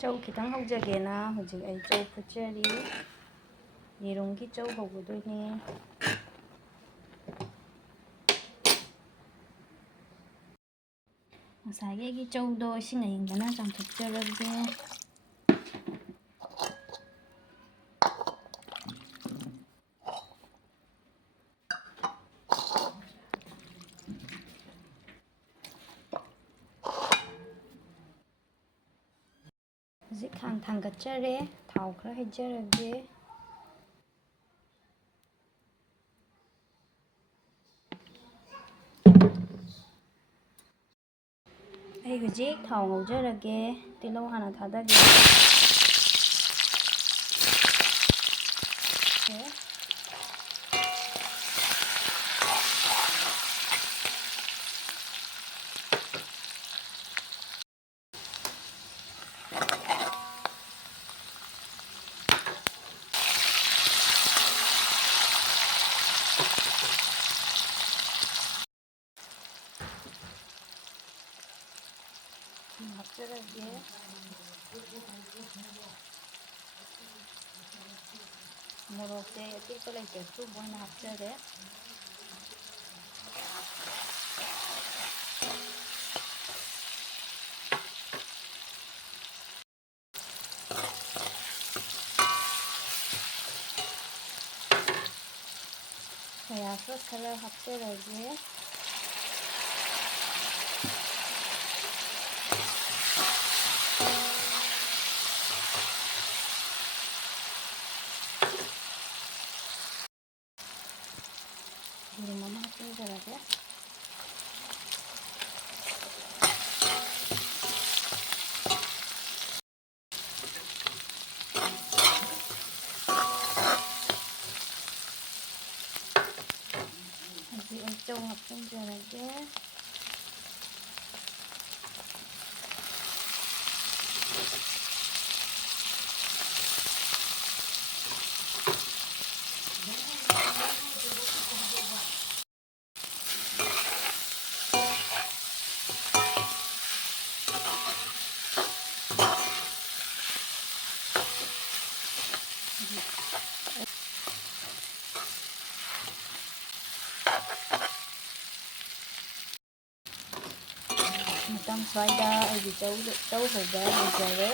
ꯆꯧ ꯈꯤꯇꯪ ꯍꯧꯖꯒꯦꯅ ꯍꯧꯖꯤꯛ ꯑꯩ ꯆꯧ ꯐꯨꯠꯆꯔꯤ ꯌꯦꯔꯨꯝꯒꯤ ꯆꯧ ꯍꯧꯒꯗꯣꯏꯅꯦ ꯉꯁꯥꯏꯒꯤ ꯑꯩꯒꯤ ꯆꯧꯗꯣ ꯏꯁꯤꯡ ꯑꯏꯪꯕꯅ ꯆꯥꯝꯊꯣꯛꯆꯔꯒꯦ ꯍꯧꯖꯤꯛ ꯈꯥꯡ ꯊꯥꯡꯒꯠꯆꯔꯦ ꯊꯥꯎ ꯈꯔ ꯍꯩꯖꯔꯒꯦ ꯑꯩ ꯍꯧꯖꯤꯛ ꯊꯥꯎ ꯉꯧꯖꯔꯒꯦ ꯇꯤꯜꯍꯧ ꯍꯥꯟꯅ ꯊꯥꯗꯒꯦ ꯍꯥꯞꯆꯔꯒꯦ ꯃꯣꯔꯣꯛꯁꯦ ꯑꯇꯦꯛꯄ ꯂꯩꯇꯦ ꯑꯁꯨꯕ ꯑꯣꯏꯅ ꯍꯥꯞꯆꯔꯦ ꯁꯣꯌꯥ ꯁꯣꯁ ꯈꯔ ꯍꯥꯞꯆꯔꯒꯦ ꯌꯦꯔꯨꯝ ꯑꯃ ꯍꯥꯞꯆꯤꯟꯖꯔꯒꯦ ꯍꯧꯖꯤꯛ ꯑꯩ ꯆꯧ ꯍꯥꯞꯆꯤꯟꯖꯔꯒꯦ ꯃꯇꯝ ꯁ꯭ꯋꯥꯏꯗ ꯑꯩꯒꯤ ꯆꯧ ꯍꯧꯕ ꯂꯣꯏꯖꯔꯦ